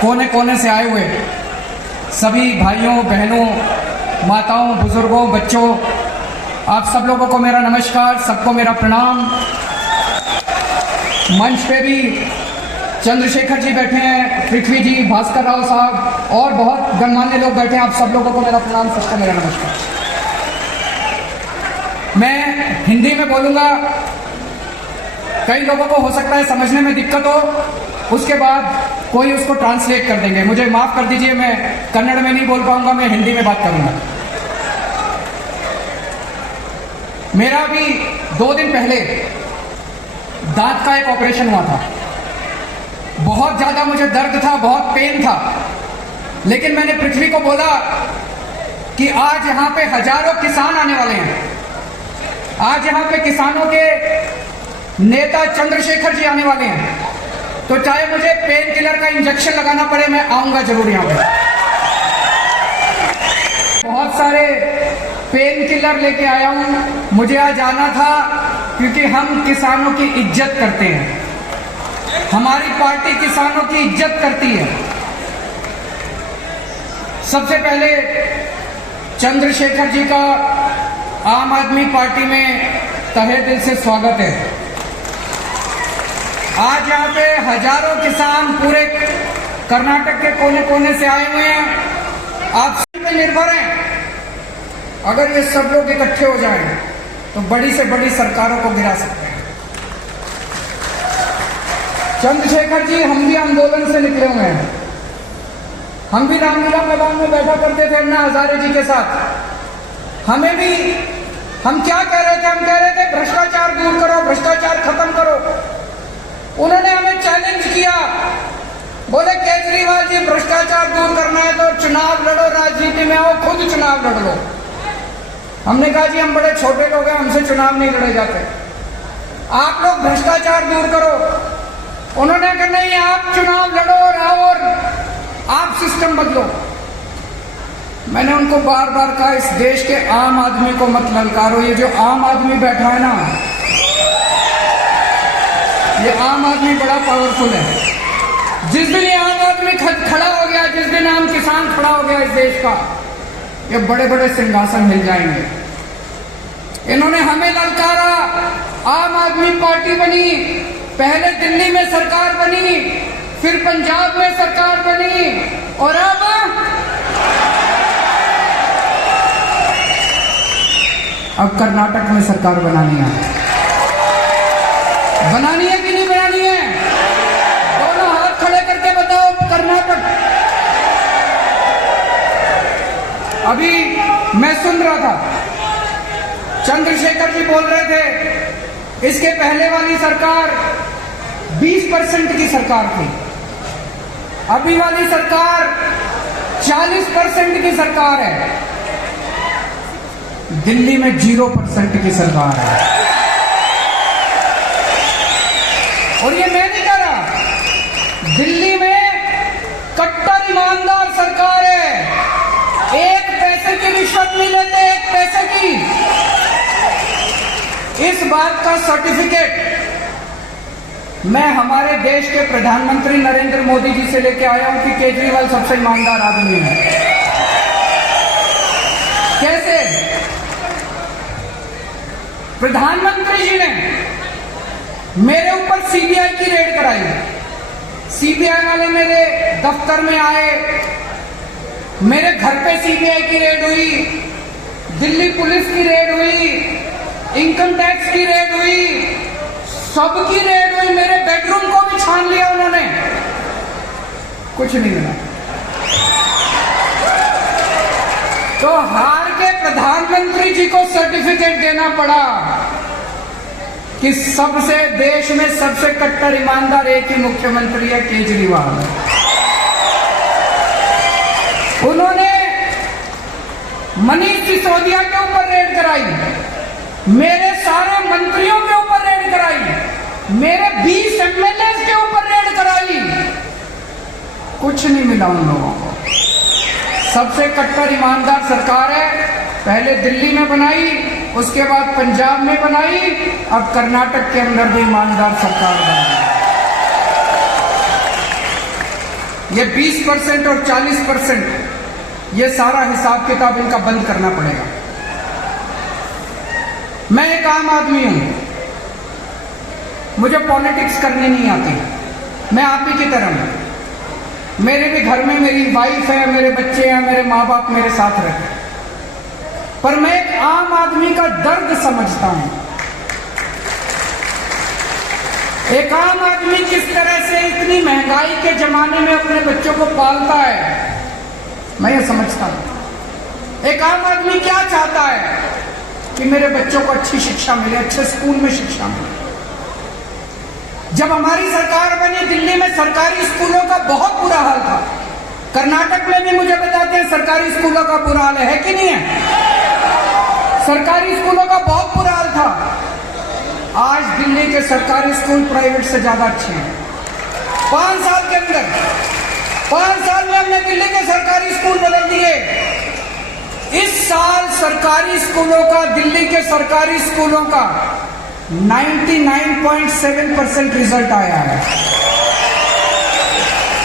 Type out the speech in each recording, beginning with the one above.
कोने कोने से आए हुए सभी भाइयों बहनों, माताओं, बुजुर्गों, बच्चों, आप सब लोगों को मेरा नमस्कार, सबको मेरा प्रणाम। मंच पे भी चंद्रशेखर जी बैठे हैं, पृथ्वी जी, भास्कर राव साहब और बहुत गणमान्य लोग बैठे हैं। आप सब लोगों को मेरा प्रणाम, सबको मेरा नमस्कार। मैं हिंदी में बोलूँगा, कई लोगों को हो सकता है समझने में दिक्कत हो, उसके बाद कोई उसको ट्रांसलेट कर देंगे। मुझे माफ़ कर दीजिए, मैं कन्नड़ में नहीं बोल पाऊंगा, मैं हिंदी में बात करूंगा। मेरा भी 2 दिन पहले दांत का एक ऑपरेशन हुआ था। बहुत ज़्यादा मुझे दर्द था, बहुत पेन था, लेकिन मैंने पृथ्वी को बोला कि आज यहाँ पे हजारों किसान आने वाले हैं, आज यहाँ पे किसानों के नेता चंद्रशेखर जी आने वाले हैं, तो चाहे मुझे पेन किलर का इंजेक्शन लगाना पड़े, मैं आऊंगा जरूर यहाँ पे। बहुत सारे पेन किलर लेके आया हूं, मुझे आज आना था क्योंकि हम किसानों की इज्जत करते हैं, हमारी पार्टी किसानों की इज्जत करती है। सबसे पहले चंद्रशेखर जी का आम आदमी पार्टी में तहे दिल से स्वागत है। आज यहाँ पे हजारों किसान पूरे कर्नाटक के कोने कोने से आए हुए हैं, आप सब पे निर्भर हैं। अगर ये सब लोग इकट्ठे हो जाएं तो बड़ी से बड़ी सरकारों को गिरा सकते हैं। चंद्रशेखर जी, हम भी आंदोलन से निकले हुए हैं, हम भी रामलीला मैदान में बैठा करते थे अन्ना हजारे जी के साथ। हमें भी, हम क्या कह रहे थे, हम कह रहे थे भ्रष्टाचार दूर करो, भ्रष्टाचार खत्म करो। उन्होंने हमें चैलेंज किया, बोले केजरीवाल जी भ्रष्टाचार दूर करना है तो चुनाव लड़ो, राजनीति में आओ, खुद चुनाव लड़ लो। हमने कहा जी हम बड़े छोटे लोग हैं, हमसे चुनाव नहीं लड़े जाते, आप लोग भ्रष्टाचार दूर करो। उन्होंने कहा नहीं, आप चुनाव लड़ो और आप सिस्टम बदलो। मैंने उनको बार बार कहा, इस देश के आम आदमी को मत ललकारो। ये जो आम आदमी बैठा है ना, ये आम आदमी बड़ा पावरफुल है। जिस दिन ये आम आदमी खड़ा हो गया, जिस दिन आम किसान खड़ा हो गया इस देश का, ये बड़े बड़े सिंहासन हिल जाएंगे। इन्होंने हमें ललकारा, आम आदमी पार्टी बनी, पहले दिल्ली में सरकार बनी, फिर पंजाब में सरकार बनी, और अब कर्नाटक में सरकार बनानी है। बनानी है कि नहीं बनानी है? दोनों हाथ खड़े करके बताओ। कर्नाटक, अभी मैं सुन रहा था, चंद्रशेखर जी बोल रहे थे इसके पहले वाली सरकार 20% की सरकार थी, अभी वाली सरकार 40% की सरकार है, दिल्ली में 0% की सरकार है। और ये मैं नहीं कह रहा, दिल्ली में कट्टर ईमानदार सरकार है, एक पैसे की रिश्वत नहीं लेते, एक पैसे की। इस बात का सर्टिफिकेट मैं हमारे देश के प्रधानमंत्री नरेंद्र मोदी जी से लेके आया हूं कि केजरीवाल सबसे ईमानदार आदमी है। कैसे? प्रधानमंत्री जी ने मेरे ऊपर सीबीआई की रेड कराई, सीबीआई वाले मेरे दफ्तर में आए, मेरे घर पे सीबीआई की रेड हुई, दिल्ली पुलिस की रेड हुई, इनकम टैक्स की रेड हुई, सबकी रेड हुई, मेरे बेडरूम को भी छान लिया उन्होंने, कुछ नहीं मिला। तो हार के प्रधानमंत्री जी को सर्टिफिकेट देना पड़ा कि सबसे देश में सबसे कट्टर ईमानदार एक ही मुख्यमंत्री है, केजरीवाल। उन्होंने मनीष सिसोदिया के ऊपर रेड कराई, मेरे सारे मंत्रियों के ऊपर रेड कराई, मेरे 20 एमएलए के ऊपर रेड कराई, कुछ नहीं मिला उन लोगों को। सबसे कट्टर ईमानदार सरकार है, पहले दिल्ली में बनाई, उसके बाद पंजाब में बनाई, अब कर्नाटक के अंदर भी ईमानदार सरकार बनाई। ये 20% और 40% ये सारा हिसाब किताब इनका बंद करना पड़ेगा। मैं एक आम आदमी हूं, मुझे पॉलिटिक्स करनी नहीं आती, मैं आप ही की तरह हूं। मेरे भी घर में मेरी वाइफ है, मेरे बच्चे हैं, मेरे माँ बाप मेरे साथ रहते हैं, पर मैं एक आम आदमी का दर्द समझता हूं। एक आम आदमी किस तरह से इतनी महंगाई के जमाने में अपने बच्चों को पालता है, मैं ये समझता हूं। एक आम आदमी क्या चाहता है कि मेरे बच्चों को अच्छी शिक्षा मिले, अच्छे स्कूल में शिक्षा मिले। जब हमारी सरकार बनी, दिल्ली में सरकारी स्कूलों का बहुत बुरा हाल था। कर्नाटक में भी मुझे बताते हैं सरकारी स्कूलों का बुरा हाल है कि नहीं है? सरकारी स्कूलों का बहुत बुरा हाल था। आज दिल्ली के सरकारी स्कूल प्राइवेट से ज्यादा अच्छे हैं। 5 साल के अंदर, 5 साल में हमने दिल्ली के सरकारी स्कूल बदल दिए। इस साल सरकारी स्कूलों का, दिल्ली के सरकारी स्कूलों का 99.7% रिजल्ट आया है।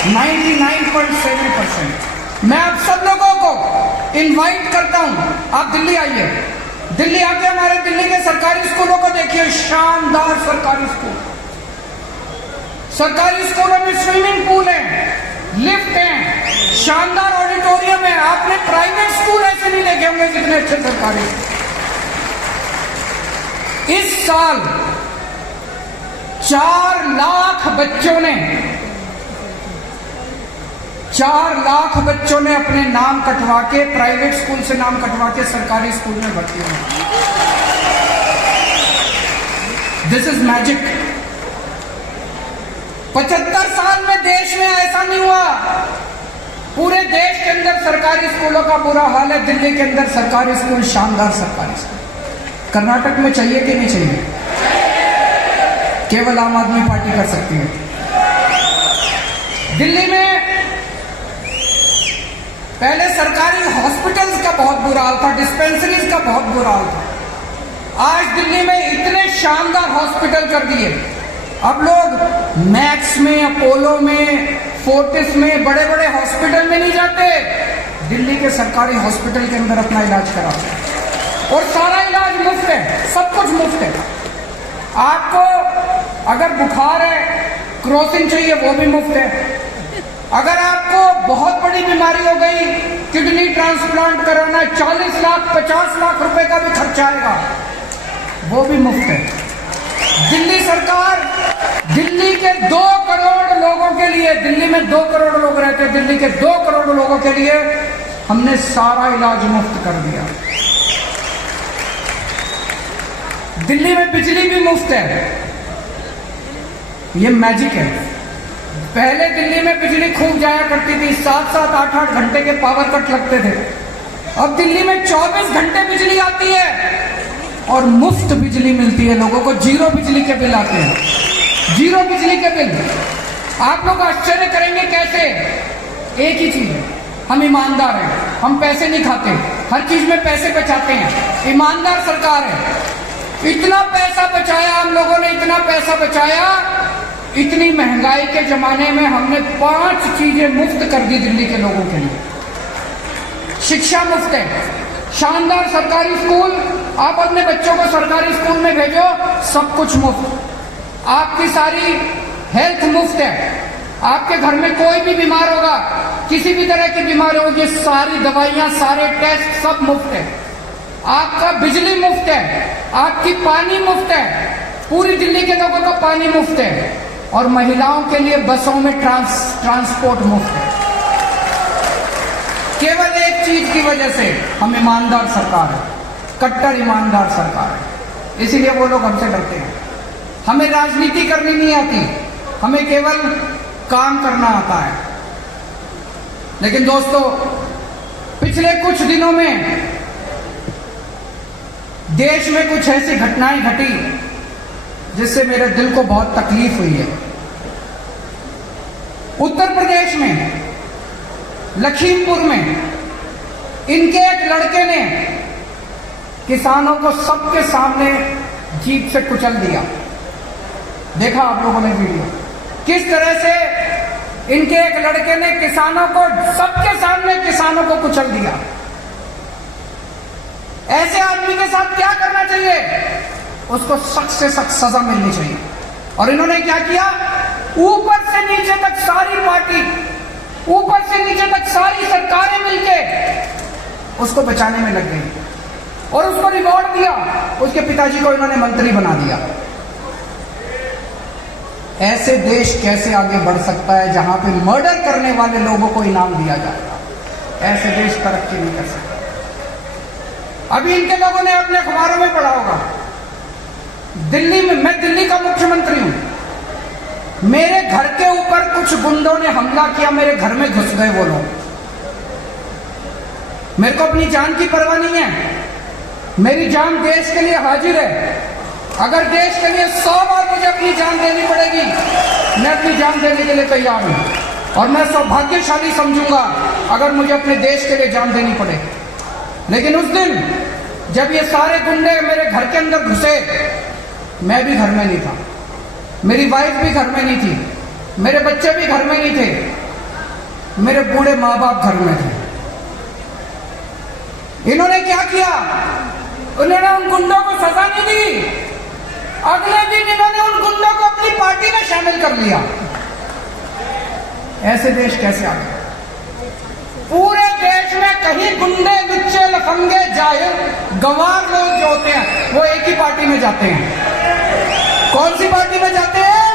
99.7%। मैं आप सब लोगों को इनवाइट करता हूं, आप दिल्ली आइए। दिल्ली आके हमारे दिल्ली के सरकारी स्कूलों को देखिए, शानदार सरकारी स्कूल। सरकारी स्कूलों में स्विमिंग पूल है, लिफ्ट है, शानदार ऑडिटोरियम है। आपने प्राइवेट स्कूल ऐसे नहीं देखे होंगे कितने अच्छे सरकारी। इस साल 4 लाख बच्चों ने 4 लाख बच्चों ने अपने नाम कटवा के, प्राइवेट स्कूल से नाम कटवा के सरकारी स्कूल में भर्ती हुए। This is magic. 75 साल में देश में ऐसा नहीं हुआ। पूरे देश के अंदर सरकारी स्कूलों का बुरा हाल है, दिल्ली के अंदर सरकारी स्कूल, शानदार सरकारी स्कूल। कर्नाटक में चाहिए कि नहीं चाहिए? केवल आम आदमी पार्टी कर सकती है। दिल्ली में पहले सरकारी हॉस्पिटल्स का बहुत बुरा हाल था, डिस्पेंसरीज का बहुत बुरा हाल था। आज दिल्ली में इतने शानदार हॉस्पिटल कर दिए। अब लोग मैक्स में, अपोलो में, फोर्टिस में, बड़े बड़े हॉस्पिटल में नहीं जाते, दिल्ली के सरकारी हॉस्पिटल के अंदर अपना इलाज कराते हैं। और सारा इलाज मुफ्त है, सब कुछ मुफ्त है। आपको अगर बुखार है, क्रोसिन चाहिए, वो भी मुफ्त है। अगर आपको बहुत बड़ी बीमारी हो गई, किडनी ट्रांसप्लांट कराना है, 40 लाख 50 लाख रुपए का भी खर्चा आएगा, वो भी मुफ्त है। दिल्ली सरकार दिल्ली के 2 करोड़ लोगों के लिए, दिल्ली में 2 करोड़ लोग रहते हैं, दिल्ली के 2 करोड़ लोगों के लिए हमने सारा इलाज मुफ्त कर दिया। दिल्ली में बिजली भी मुफ्त है। ये मैजिक है। पहले दिल्ली में बिजली खूब जाया करती थी, 7-7, 8-8 घंटे के पावर कट लगते थे। अब दिल्ली में 24 घंटे बिजली आती है और मुफ्त बिजली मिलती है लोगों को। 0 बिजली के बिल आते हैं, 0 बिजली के बिल। आप लोग आश्चर्य करेंगे कैसे? एक ही चीज है, हम ईमानदार हैं, हम पैसे नहीं खाते, हर चीज में पैसे बचाते हैं, ईमानदार सरकार है। इतना पैसा बचाया हम लोगों ने, इतना पैसा बचाया। इतनी महंगाई के जमाने में हमने 5 चीजें मुफ्त कर दी दिल्ली के लोगों के लिए। शिक्षा मुफ्त है, शानदार सरकारी स्कूल। आप अपने बच्चों को सरकारी स्कूल में भेजो, सब कुछ मुफ्त। आपकी सारी हेल्थ मुफ्त है। आपके घर में कोई भी बीमार होगा, किसी भी तरह की बीमारी होगी, सारी दवाइयां, सारे टेस्ट सब मुफ्त है। आपका बिजली मुफ्त है, आपकी पानी मुफ्त है, पूरी दिल्ली के लोगों को पानी मुफ्त है। और महिलाओं के लिए बसों में ट्रांसपोर्ट मुफ्त है। केवल एक चीज की वजह से, हम ईमानदार सरकार है, कट्टर ईमानदार सरकार है, इसीलिए वो लोग हमसे डरते हैं। हमें राजनीति करनी नहीं आती, हमें केवल काम करना आता है। लेकिन दोस्तों, पिछले कुछ दिनों में देश में कुछ ऐसी घटनाएं घटी जिससे मेरे दिल को बहुत तकलीफ हुई है। उत्तर प्रदेश में लखीमपुर में इनके एक लड़के ने किसानों को सबके सामने जीप से कुचल दिया। देखा आप लोगों ने वीडियो, किस तरह से इनके एक लड़के ने किसानों को, सबके सामने किसानों को कुचल दिया। ऐसे आदमी के साथ क्या करना चाहिए? उसको सख्त से सख्त सजा मिलनी चाहिए। और इन्होंने क्या किया? ऊपर से नीचे तक सारी पार्टी, ऊपर से नीचे तक सारी सरकारें मिलके उसको बचाने में लग गई और उसको रिवॉर्ड दिया। उसके पिताजी को इन्होंने मंत्री बना दिया। ऐसे देश कैसे आगे बढ़ सकता है जहां पे मर्डर करने वाले लोगों को इनाम दिया जाएगा? ऐसे देश तरक्की नहीं कर सकता। अभी इनके लोगों ने अपने अखबारों में पढ़ा होगा, दिल्ली में, मैं दिल्ली का मुख्यमंत्री हूं, मेरे घर के ऊपर कुछ गुंडों ने हमला किया, मेरे घर में घुस गए वो लोग। मेरे को अपनी जान की परवाह नहीं है, मेरी जान देश के लिए हाजिर है। अगर देश के लिए 100 बार मुझे अपनी जान देनी पड़ेगी, मैं अपनी जान देने के लिए तैयार हूं। और मैं सौभाग्यशाली समझूंगा अगर मुझे अपने देश के लिए जान देनी पड़े। लेकिन उस दिन जब ये सारे गुंडे मेरे घर के अंदर घुसे, मैं भी घर में नहीं था, मेरी वाइफ भी घर में नहीं थी, मेरे बच्चे भी घर में नहीं थे, मेरे बूढ़े माँ बाप घर में थे। इन्होंने क्या किया? उन्होंने उन गुंडों को सजा नहीं दी, अगले दिन इन्होंने उन गुंडों को अपनी पार्टी में शामिल कर लिया। ऐसे देश कैसे आ गए? पूरे देश में कहीं गुंडे, लुच्चे, लफंगे, जाहिल, गंवार लोग जो होते हैं वो एक ही पार्टी में जाते हैं। कौन सी पार्टी में जाते हैं?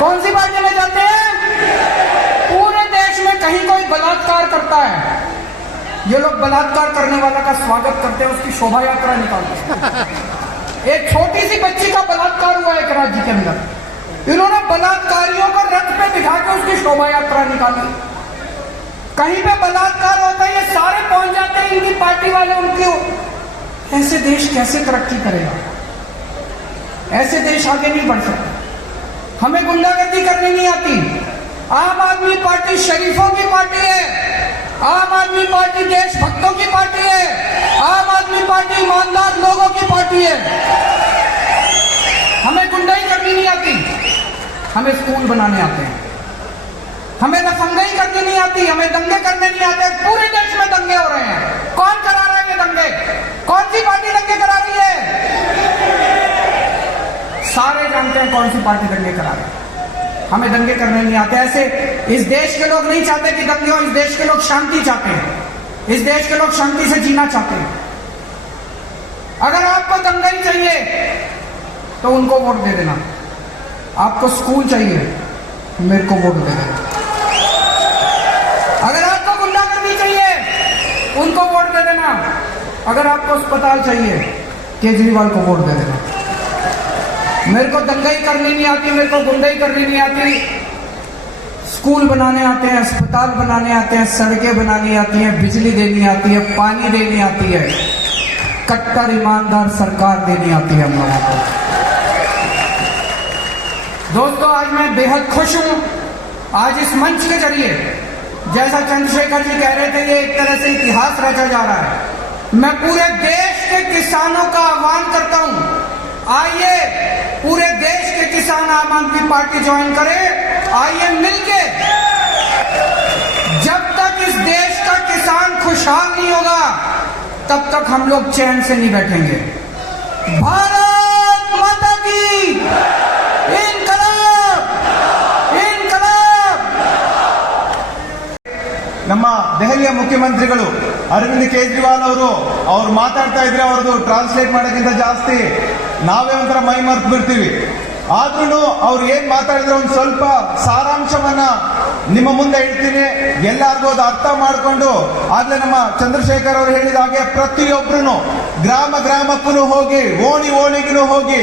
कौन सी पार्टी में जाते हैं? पूरे देश में कहीं कोई बलात्कार करता है, ये लोग बलात्कार करने वाला का स्वागत करते हैं, उसकी शोभा यात्रा निकालते हैं। एक छोटी सी बच्ची का बलात्कार हुआ एक राज्य के अंदर, इन्होंने बलात्कारियों को रथ पे बिठा के उसकी शोभा यात्रा निकाली। कहीं पे बलात्कार होता है, ये सारे पहुंच जाते हैं इनकी पार्टी वाले उनके। ऐसे देश कैसे तरक्की करेगा? ऐसे देश आगे नहीं बढ़ सकता। हमें गुंडागर्दी करनी नहीं आती। आम आदमी पार्टी शरीफों की पार्टी है, आम आदमी पार्टी देशभक्तों की पार्टी है, आम आदमी पार्टी ईमानदार लोगों की पार्टी है। हमें गुंडाई करनी नहीं आती, हमें स्कूल बनाने आते हैं। हमें दंगाई करनी नहीं आती, हमें दंगे करने नहीं आते। पूरे देश में दंगे हो रहे हैं, कौन करा रहा है ये दंगे? कौन सी पार्टी दंगे करा रही है? सारे जानते हैं कौन सी पार्टी दंगे करा रही है। हमें दंगे करने नहीं आते। ऐसे इस देश के लोग नहीं चाहते कि दंगे हो, इस देश के लोग शांति चाहते हैं, इस देश के लोग शांति से जीना चाहते हैं। अगर आपको दंगाई चाहिए तो उनको वोट दे देना, आपको स्कूल चाहिए मेरे को वोट दे देना, अगर आपको गुंडागर्दी चाहिए उनको वोट दे देना, अगर आपको अस्पताल चाहिए केजरीवाल को वोट दे देना। मेरे को दंगाई करनी नहीं आती, मेरे को गुंडाई करनी नहीं आती। स्कूल बनाने आते हैं, अस्पताल बनाने आते हैं, सड़कें बनानी आती हैं, बिजली देनी आती है, पानी देनी आती है, कट्टर ईमानदार सरकार देनी आती है हम लोगों को। दोस्तों, आज मैं बेहद खुश हूं। आज इस मंच के जरिए, जैसा चंद्रशेखर जी कह रहे थे, ये एक तरह से इतिहास रचा जा रहा है। मैं पूरे देश के किसानों का आह्वान करता हूं, आइए पूरे देश के किसान आम आदमी पार्टी ज्वाइन करें। आइए मिलके, जब तक इस देश का किसान खुशहाल नहीं होगा तब तक हम लोग चैन से नहीं बैठेंगे। भारत माता की इनकलाब, इनकलाब। ನಮ್ಮ ದೆಹಲಿಯ ಮುಖ್ಯಮಂತ್ರಿಗಳು ಅರವಿಂದ್ ಕೇಜ್ರಿವಾಲ್ ಅವರು ಮಾತಾಡ್ತಾ ಇದ್ರೆ ಅವ್ರದ್ದು ಟ್ರಾನ್ಸ್ಲೇಟ್ ಮಾಡೋಕ್ಕಿಂತ ಜಾಸ್ತಿ ನಾವೇ ಒಂಥರ ಮೈ ಮರ್ತು ಬಿಡ್ತೀವಿ. ಆದ್ರೂ ಅವ್ರು ಏನ್ ಮಾತಾಡಿದ್ರೆ ಒಂದು ಸ್ವಲ್ಪ ಸಾರಾಂಶವನ್ನ ನಿಮ್ಮ ಮುಂದೆ ಇಡ್ತೀನಿ, ಎಲ್ಲಾರ್ಗೂ ಅದು ಅರ್ಥ ಮಾಡಿಕೊಂಡು. ಆಗ್ಲೇ ನಮ್ಮ ಚಂದ್ರಶೇಖರ್ ಅವರು ಹೇಳಿದ ಹಾಗೆ ಪ್ರತಿಯೊಬ್ರು ಗ್ರಾಮ ಗ್ರಾಮಕ್ಕೂ ಹೋಗಿ, ಓಣಿ ಓಣಿಗೂ ಹೋಗಿ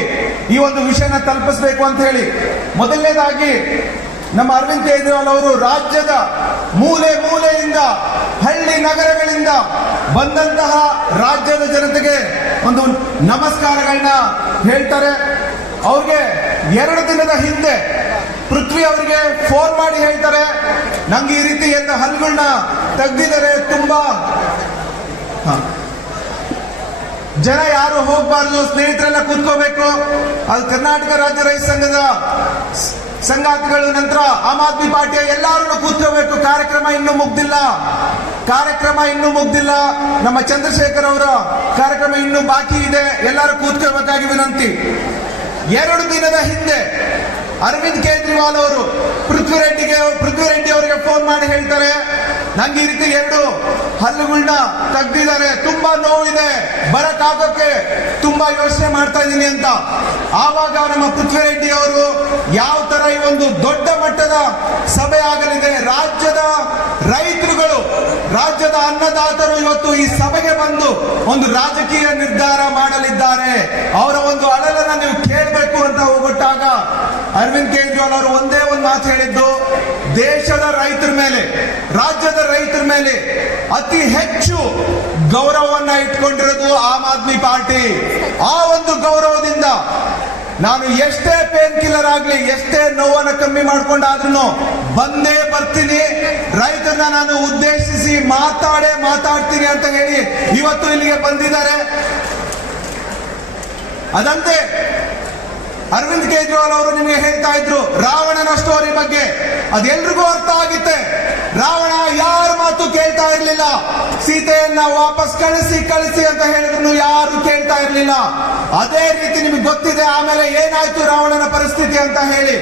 ಈ ಒಂದು ವಿಷಯನ ತಲುಪಿಸಬೇಕು ಅಂತ ಹೇಳಿ, ಮೊದಲನೇದಾಗಿ ನಮ್ಮ ಅರವಿಂದ್ ಕೇಜ್ರಿವಾಲ್ ಅವರು ರಾಜ್ಯದ ಮೂಲೆ ಮೂಲೆಯಿಂದ, ಹಳ್ಳಿ ನಗರಗಳಿಂದ ಬಂದಂತಹ ರಾಜ್ಯದ ಜನತೆಗೆ ಒಂದು ನಮಸ್ಕಾರಗಳನ್ನ ಹೇಳ್ತಾರೆ. ಅವ್ರಿಗೆ 2 ದಿನದ ಹಿಂದೆ ಪೃಥ್ವಿ ಅವರಿಗೆ ಫೋನ್ ಮಾಡಿ ಹೇಳ್ತಾರೆ, ನಂಗೆ ಈ ರೀತಿ ಎಲ್ಲ ಹಲ್ಲುಗಳನ್ನ ತೆಗ್ದಿದ್ದಾರೆ, ತುಂಬಾ ಜನ ಯಾರು ಹೋಗ್ಬಾರ್ದು, ಸ್ನೇಹಿತರೆಲ್ಲ ಕೂತ್ಕೋಬೇಕು. ಅದು ಕರ್ನಾಟಕ ರಾಜ್ಯ ರೈತ ಸಂಘದ ಸಂಗಾತಿಗಳು, ನಂತರ ಆಮ್ ಆದ್ಮಿ ಪಾರ್ಟಿಯ ಎಲ್ಲರೂ ಕೂತ್ಕೋಬೇಕು. ಕಾರ್ಯಕ್ರಮ ಇನ್ನೂ ಮುಗ್ದಿಲ್ಲ. ನಮ್ಮ ಚಂದ್ರಶೇಖರ್ ಅವರ ಕಾರ್ಯಕ್ರಮ ಇನ್ನೂ ಬಾಕಿ ಇದೆ. ಎಲ್ಲರೂ ಕೂತ್ಕೋಬೇಕಾಗಿ ವಿನಂತಿ. 2 ದಿನದ ಹಿಂದೆ ಅರವಿಂದ್ ಕೇಜ್ರಿವಾಲ್ ಅವರು ಪೃಥ್ವಿರೆಡ್ಡಿ ಅವರಿಗೆ ಫೋನ್ ಮಾಡಿ ಹೇಳ್ತಾರೆ, ನಂಗೆ ಈ ರೀತಿ 2 ಹಲ್ಲುಗಳನ್ನ ತೆಗ್ದಿದ್ದಾರೆ, ತುಂಬಾ ನೋವಿದೆ, ಬರಕ್ಕಾಗೋಕೆ ತುಂಬಾ ಯೋಚನೆ ಮಾಡ್ತಾ ಇದ್ದೀನಿ ಅಂತ. ಆವಾಗ ನಮ್ಮ ಪೃಥ್ವಿರೆಡ್ಡಿ ಅವರು ಯಾವ ತರ ಈ ಒಂದು ದೊಡ್ಡ ಮಟ್ಟದ ಸಭೆ ಆಗಲಿದೆ, ರಾಜ್ಯದ ರೈತರುಗಳು, ರಾಜ್ಯದ ಅನ್ನದಾತರು ಇವತ್ತು ಈ ಸಭೆಗೆ ಬಂದು ಒಂದು ರಾಜಕೀಯ ನಿರ್ಧಾರ ಮಾಡಲಿದ್ದಾರೆ, ಅವರ ಒಂದು ಅಳಲನ್ನ ನೀವು ಕೇಳಬೇಕು ಅಂತ ಹೋಗೊಟ್ಟಾಗ ಅರವಿಂದ್ ಕೇಜ್ರಿವಾಲ್ ಅವರು ಒಂದೇ ಒಂದು ಮಾತು ಹೇಳಿದ್ದು, ದೇಶದ ರೈತರ ಮೇಲೆ, ರಾಜ್ಯದ ರೈತರ ಮೇಲೆ ಅತಿ ಹೆಚ್ಚು ಗೌರವವನ್ನ ಇಟ್ಕೊಂಡಿರೋದು ಆಮ್ ಆದ್ಮಿ ಪಾರ್ಟಿ. ಆ ಒಂದು ಗೌರವದಿಂದ ನಾನು ಎಷ್ಟೇ ಪೇನ್ ಕಿಲ್ಲರ್ ಆಗ್ಲಿ, ಎಷ್ಟೇ ನೋವನ್ನು ಕಮ್ಮಿ ಮಾಡ್ಕೊಂಡಾದ್ರೂ ಬಂದೇ ಬರ್ತೀನಿ, ರೈತರನ್ನ ನಾನು ಉದ್ದೇಶಿಸಿ ಮಾತಾಡ್ತೀನಿ ಅಂತ ಹೇಳಿ ಇವತ್ತು ಇಲ್ಲಿಗೆ ಬಂದಿದ್ದಾರೆ. ಅದಂತೆ ಅರವಿಂದ್ ಕೇಜ್ರಿವಾಲ್ ಅವರು ನಿಮಗೆ ಹೇಳ್ತಾ ಇದ್ರು ರಾವಣನ ಸ್ಟೋರಿ ಬಗ್ಗೆ. ಅದೆಲ್ರಿಗೂ ಅರ್ಥ ಆಗಿತ್ತೆ. ರಾವಣ ಯಾರ ಮಾತು ಕೇಳ್ತಾ ಇರ್ಲಿಲ್ಲ, ಸೀತೆಯನ್ನ ವಾಪಸ್ ಕಳಿಸಿ ಅಂತ ಹೇಳಿದ್ರು ಯಾರು ಕೇಳ್ತಾ ಇರ್ಲಿಲ್ಲ. ಅದೇ ರೀತಿ ನಿಮಗೆ ಗೊತ್ತಿದೆ ಆಮೇಲೆ ಏನಾಯ್ತು ರಾವಣನ ಪರಿಸ್ಥಿತಿ ಅಂತ ಹೇಳಿ.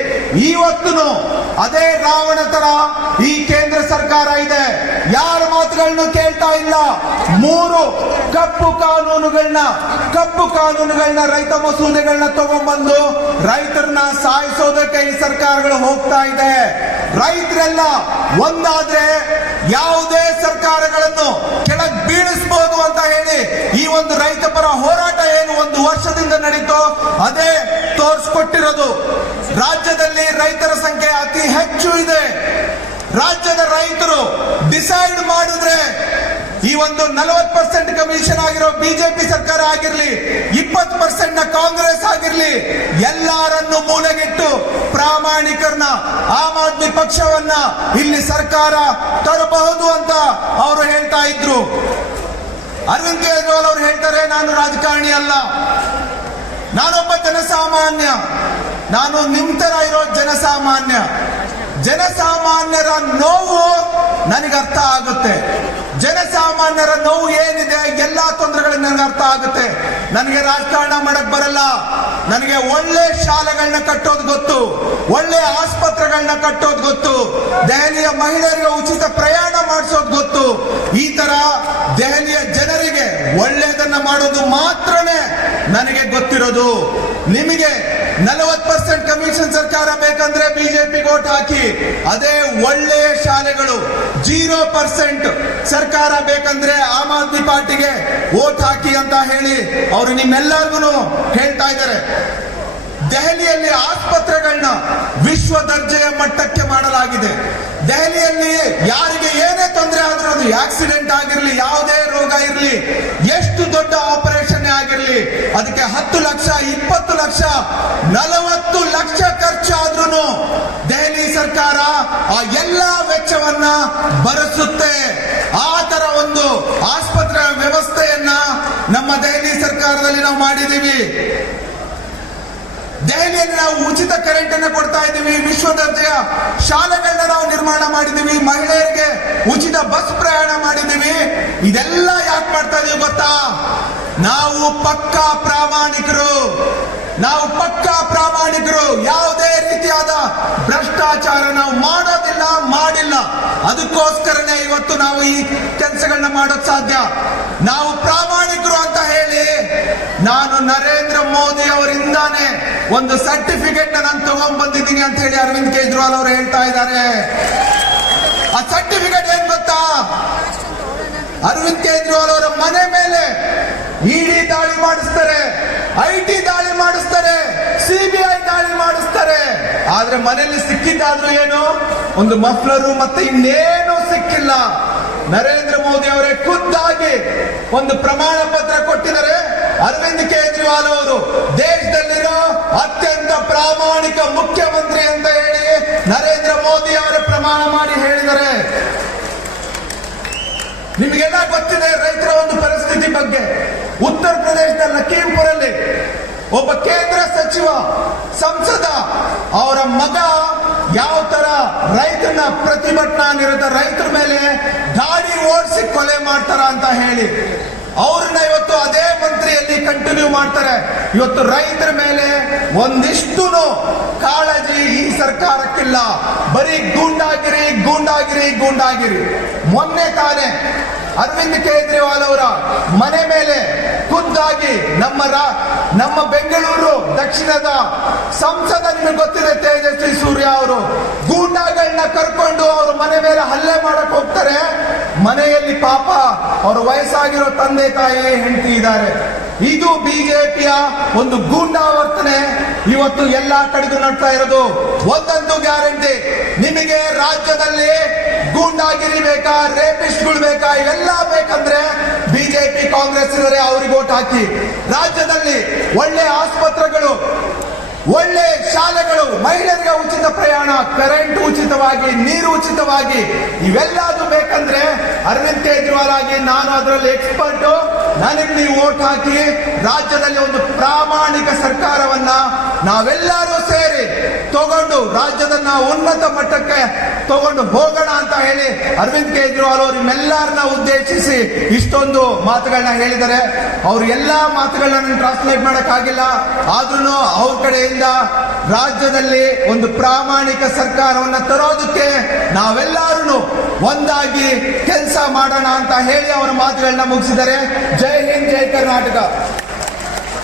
ಇವತ್ತು ಅದೇ ರಾವಣ ತರ ಈ ಕೇಂದ್ರ ಸರ್ಕಾರ ಇದೆ, ಯಾರ ಮಾತುಗಳನ್ನು ಕೇಳ್ತಾ ಇಲ್ಲ. 3 ಕಪ್ಪು ಕಾನೂನುಗಳನ್ನ ರೈತ ಮಸೂದೆಗಳನ್ನ ತಗೊಂಡ್ಬಂದು ರೈತರನ್ನ ಸಾಯಿಸೋದಕ್ಕೆ ಈ ಸರ್ಕಾರಗಳು ಹೋಗ್ತಾ ಇದೆ. ರೈತರೆಲ್ಲ ಒಂದಾದ್ರೆ ಯಾವುದೇ ಸರ್ಕಾರಗಳನ್ನು ಕೆಳಗೆ ಬೀಳಿಸಬಹುದು ಅಂತ ಹೇಳಿ ಈ ಒಂದು ರೈತ ಪರ ಹೋರಾಟ ಏನು 1 ವರ್ಷದಿಂದ ನಡೀತೋ ಅದೇ ತೋರಿಸ್ಕೊಟ್ಟಿರೋದು. ರಾಜ್ಯದಲ್ಲಿ ರೈತರ ಸಂಖ್ಯೆ ಅತಿ ಹೆಚ್ಚು ಇದೆ. ರಾಜ್ಯದ ರೈತರು ಡಿಸೈಡ್ ಮಾಡಿದ್ರೆ ಈ ಒಂದು 40% ಕಮಿಷನ್ ಆಗಿರೋ ಬಿಜೆಪಿ ಸರ್ಕಾರ ಆಗಿರ್ಲಿ, 20% ಕಾಂಗ್ರೆಸ್ ಆಗಿರ್ಲಿ, ಎಲ್ಲರನ್ನು ಮೂಲೆಗಿಟ್ಟು ಪ್ರಾಮಾಣಿಕರನ್ನ ಆಮ್ ಆದ್ಮಿ ಪಕ್ಷವನ್ನ ಇಲ್ಲಿ ಸರ್ಕಾರ ತರಬಹುದು ಅಂತ ಅವರು ಹೇಳ್ತಾ ಇದ್ರು. ಅರವಿಂದ್ ಕೇಜ್ರಿವಾಲ್ ಅವರು ಹೇಳ್ತಾರೆ, ನಾನು ರಾಜಕಾರಣಿ ಅಲ್ಲ, ನಾನೊಬ್ಬ ಜನಸಾಮಾನ್ಯ, ನಾನು ನಿಮ್ ತರ ಇರೋ ಜನಸಾಮಾನ್ಯರ ನೋವು ನನಗೆ ಅರ್ಥ ಆಗುತ್ತೆ. ಜನಸಾಮಾನ್ಯರ ನೋವು ಏನಿದೆ, ಎಲ್ಲಾ ತೊಂದರೆಗಳು ನನಗೆ ಅರ್ಥ ಆಗುತ್ತೆ. ನನಗೆ ರಾಜಕಾರಣ ಮಾಡಕ್ ಬರಲ್ಲ, ನನಗೆ ಒಳ್ಳೆ ಶಾಲೆಗಳನ್ನ ಕಟ್ಟೋದು ಗೊತ್ತು, ಒಳ್ಳೆ ಆಸ್ಪತ್ರೆಗಳನ್ನ ಕಟ್ಟೋದು ಗೊತ್ತು, ದೆಹಲಿಯ ಮಹಿಳೆಯರಿಗೆ ಉಚಿತ ಪ್ರಯಾಣ ಮಾಡಿಸೋದು ಗೊತ್ತು. ಈ ತರ ದೆಹಲಿಯ ಜನರಿಗೆ ಒಳ್ಳೆಯದನ್ನ ಮಾಡೋದು ಮಾತ್ರನೇ ನನಗೆ ಗೊತ್ತಿರೋದು. ನಿಮಗೆ 40% ಕಮಿಷನ್ ಸರ್ಕಾರ ಬೇಕಂದ್ರೆ ಬಿಜೆಪಿಗೆ ವೋಟ್ ಹಾಕಿ. ಅದೇ ಒಳ್ಳೆಯ ಶಾಲೆಗಳು 0% ಸರ್ಕಾರ ಬೇಕಂದ್ರೆ ಆಮ್ ಆದ್ಮಿ ಪಾರ್ಟಿಗೆ ವೋಟ್ ಹಾಕಿ ಅಂತ ಹೇಳಿ ಅವರು ನಿಮ್ಮೆಲ್ಲರಿಗೂ ಹೇಳ್ತಾ ಇದ್ದಾರೆ. ದೆಹಲಿಯಲ್ಲಿ ಆಸ್ಪತ್ರೆಗಳನ್ನ ವಿಶ್ವ ದರ್ಜೆಯ ಮಟ್ಟಕ್ಕೆ ಮಾಡಲಾಗಿದೆ. ದೆಹಲಿಯಲ್ಲಿ ಯಾರಿಗೆ ಏನೇ ತೊಂದರೆ ಆದ್ರೂ, ಅದು ಆಕ್ಸಿಡೆಂಟ್ ಆಗಿರ್ಲಿ, ಯಾವುದೇ ರೋಗ ಇರಲಿ, ಎಷ್ಟು ದೊಡ್ಡ ಆಪರೇಷನ್ ಆಗಿರ್ಲಿ, ಅದಕ್ಕೆ 10 ಲಕ್ಷ, 20 ಲಕ್ಷ, 40 ಲಕ್ಷ ಖರ್ಚಾದ್ರೂ ದೆಹಲಿ ಸರ್ಕಾರ ಆ ಎಲ್ಲಾ ವೆಚ್ಚವನ್ನ ಭರಿಸುತ್ತೆ. ಆ ತರ ಒಂದು ಆಸ್ಪತ್ರೆ ವ್ಯವಸ್ಥೆಯನ್ನ ನಮ್ಮ ದೆಹಲಿ ಸರ್ಕಾರದಲ್ಲಿ ನಾವು ಮಾಡಿದೀವಿ. ದೆಹಲಿಯಲ್ಲಿ ನಾವು ಉಚಿತ ಕರೆಂಟ್ ಅನ್ನು ಕೊಡ್ತಾ ಇದ್ದೀವಿ, ವಿಶ್ವ ದರ್ಜೆಯ ಶಾಲೆಗಳನ್ನ ನಾವು ನಿರ್ಮಾಣ ಮಾಡಿದ್ದೀವಿ, ಮಹಿಳೆಯರಿಗೆ ಉಚಿತ ಬಸ್ ಪ್ರಯಾಣ ಮಾಡಿದ್ದೀವಿ. ಇದೆಲ್ಲ ಯಾಕೆ ಮಾಡ್ತಾ ಇದೀವಿ ಗೊತ್ತಾ? ನಾವು ಪಕ್ಕಾ ಪ್ರಾಮಾಣಿಕರು, ಯಾವುದೇ ರೀತಿಯಾದ ಭ್ರಷ್ಟಾಚಾರ ನಾವು ಮಾಡಿಲ್ಲ. ಅದಕ್ಕೋಸ್ಕರನೇ ಇವತ್ತು ನಾವು ಈ ಕೆಲಸಗಳನ್ನ ಮಾಡೋಕ್ ಸಾಧ್ಯ. ನಾವು ಪ್ರಾಮಾಣಿಕರು ಅಂತ ಹೇಳಿ ನಾನು ನರೇಂದ್ರ ಮೋದಿ ಅವರಿಂದಾನೇ ಒಂದು ಸರ್ಟಿಫಿಕೇಟ್ ನಾನು ತಗೊಂಡ್ ಬಂದಿದ್ದೀನಿ ಅಂತ ಹೇಳಿ ಅರವಿಂದ್ ಕೇಜ್ರಿವಾಲ್ ಅವರು ಹೇಳ್ತಾ ಇದ್ದಾರೆ. ಆ ಸರ್ಟಿಫಿಕೇಟ್ ಏನ್ ಗೊತ್ತಾ? ಅರವಿಂದ್ ಕೇಜ್ರಿವಾಲ್ ಅವರ ಮನೆ ಮೇಲೆ ಇಡಿ ದಾಳಿ ಮಾಡಿಸ್ತಾರೆ, ಐಟಿ ದಾಳಿ ಮಾಡಿಸ್ತಾರೆ, ಸಿಬಿಐ ದಾಳಿ ಮಾಡಿಸ್ತಾರೆ. ಆದ್ರೆ ಮನೆಯಲ್ಲಿ ಸಿಕ್ಕಿದ್ದಾದ್ರೂ ಏನು, ಒಂದು ಮಫ್ಲರು ಮತ್ತೆ ಇನ್ನೇನು ಸಿಕ್ಕಿಲ್ಲ. ನರೇಂದ್ರ ಮೋದಿ ಅವರೇ ಖುದ್ದಾಗಿ ಒಂದು ಪ್ರಮಾಣ ಪತ್ರ ಕೊಟ್ಟಿದ್ದಾರೆ. ಅರವಿಂದ್ ಕೇಜ್ರಿವಾಲ್ ಅವರು ದೇಶದಲ್ಲಿರೋ ಅತ್ಯಂತ ಪ್ರಾಮಾಣಿಕ ಮುಖ್ಯಮಂತ್ರಿ ಅಂತ ಹೇಳಿ ನರೇಂದ್ರ ಮೋದಿ ಅವರೇ ಪ್ರಮಾಣ ಮಾಡಿ ಹೇಳಿದ್ದಾರೆ. ನಿಮಗೆಲ್ಲ ಗೊತ್ತಿದೆ ರೈತರ ಒಂದು ಪರಿಸ್ಥಿತಿ ಬಗ್ಗೆ. ಉತ್ತರ ಪ್ರದೇಶದ ಲಖೀಂಪುರಲ್ಲಿ ಒಬ್ಬ ಕೇಂದ್ರ ಸಚಿವ ಸಂಸದ ಅವರ ಮಗ ಯಾವ ತರ ರೈತನ ಪ್ರತಿಭಟನಾ ನಿರತ ರೈತರ ಮೇಲೆ ಗಾಡಿ ಓಡಿಸಿ ಕೊಲೆ ಮಾಡ್ತಾರ ಅಂತ ಹೇಳಿ ಅವ್ರನ್ನ ಇವತ್ತು ಅದೇ ಮಂತ್ರಿಯಲ್ಲಿ ಕಂಟಿನ್ಯೂ ಮಾಡ್ತಾರೆ. ಇವತ್ತು ರೈತರ ಮೇಲೆ ಒಂದಿಷ್ಟು ಕಾಳಜಿ ಈ ಸರ್ಕಾರಕ್ಕಿಲ್ಲ. ಬರೀ ಗೂಂಡಾಗಿರಿ ಗೂಂಡಾಗಿರಿ ಗೂಂಡಾಗಿರಿ. ಮೊನ್ನೆ ತಾನೇ ಅರವಿಂದ್ ಕೇಜ್ರಿವಾಲ್ ಅವರ ಮನೆ ಮೇಲೆ ಖುದ್ದಾಗಿ ನಮ್ಮ ಬೆಂಗಳೂರು ದಕ್ಷಿಣದ ಸಂಸದ, ನಿಮಗೆ ಗೊತ್ತಿದೆ, ತೇಜಸ್ವಿ ಸೂರ್ಯ ಅವರು ಗೂಂಡಾಗಳನ್ನ ಕರ್ಕೊಂಡು ಅವ್ರ ಮನೆ ಮೇಲೆ ಹಲ್ಲೆ ಮಾಡಕ್ ಹೋಗ್ತಾರೆ. ಮನೆಯಲ್ಲಿ ಪಾಪ ಅವ್ರ ವಯಸ್ಸಾಗಿರೋ ತಂದೆ ತಾಯಿ ಹೆಂಡತಿ ಇದ್ದಾರೆ. ಇದು ಬಿಜೆಪಿಯ ಒಂದು ಗೂಂಡಾವರ್ತನೆ ಇವತ್ತು ಎಲ್ಲಾ ಕಡೆಗೂ ನಡ್ತಾ ಇರೋದು. ಒಂದಂತೂ ಗ್ಯಾರಂಟಿ, ನಿಮಗೆ ರಾಜ್ಯದಲ್ಲಿ ಗೂಂಡಾಗಿರಿ ಬೇಕಾ, ರೇಪಿಸ್ಟ್ಗಳು ಬೇಕಾ, ಇವೆಲ್ಲ ಬೇಕಂದ್ರೆ ಬಿಜೆಪಿ ಕಾಂಗ್ರೆಸ್ ಇದ್ರೆ ಅವ್ರಿಗೆ ವೋಟ್ ಹಾಕಿ. ರಾಜ್ಯದಲ್ಲಿ ಒಳ್ಳೆ ಆಸ್ಪತ್ರೆಗಳು, ಒಳ್ಳೆ ಶಾಲೆಗಳು, ಮಹಿಳೆಯರಿಗೆ ಉಚಿತ ಪ್ರಯಾಣ, ಕರೆಂಟ್ ಉಚಿತವಾಗಿ, ನೀರು ಉಚಿತವಾಗಿ, ಇವೆಲ್ಲದು ಬೇಕಂದ್ರೆ ಅರವಿಂದ್ ಕೇಜ್ರಿವಾಲ್ ಆಗಿ ನಾನು ಅದರಲ್ಲಿ ಎಕ್ಸ್ಪರ್ಟ್, ನನಗೆ ನೀವು ವೋಟ್ ಹಾಕಿ ರಾಜ್ಯದಲ್ಲಿ ಒಂದು ಪ್ರಾಮಾಣಿಕ ಸರ್ಕಾರವನ್ನ ನಾವೆಲ್ಲರೂ ಸೇರಿ ತಗೊಂಡು ರಾಜ್ಯದನ್ನ ಉನ್ನತ ಮಟ್ಟಕ್ಕೆ ತಗೊಂಡು ಹೋಗೋಣ ಅಂತ ಹೇಳಿ ಅರವಿಂದ್ ಕೇಜ್ರಿವಾಲ್ ಅವರು ನಿಮ್ಮೆಲ್ಲರನ್ನ ಉದ್ದೇಶಿಸಿ ಇಷ್ಟೊಂದು ಮಾತುಗಳನ್ನ ಹೇಳಿದ್ದಾರೆ. ಅವ್ರ ಎಲ್ಲಾ ಮಾತುಗಳನ್ನ ಟ್ರಾನ್ಸ್ಲೇಟ್ ಮಾಡಕ್ ಆಗಿಲ್ಲ. ಆದ್ರೂ ಅವ್ರ ಕಡೆಯಿಂದ ರಾಜ್ಯದಲ್ಲಿ ಒಂದು ಪ್ರಾಮಾಣಿಕ ಸರ್ಕಾರವನ್ನ ತರೋದಕ್ಕೆ ನಾವೆಲ್ಲರೂ ಒಂದಾಗಿ ಕೆಲಸ ಮಾಡೋಣ ಅಂತ ಹೇಳಿ ಅವರ ಮಾತುಗಳನ್ನ ಮುಗಿಸಿದ್ದಾರೆ. ಜೈ ಹಿಂದ್, ಜೈ ಕರ್ನಾಟಕ.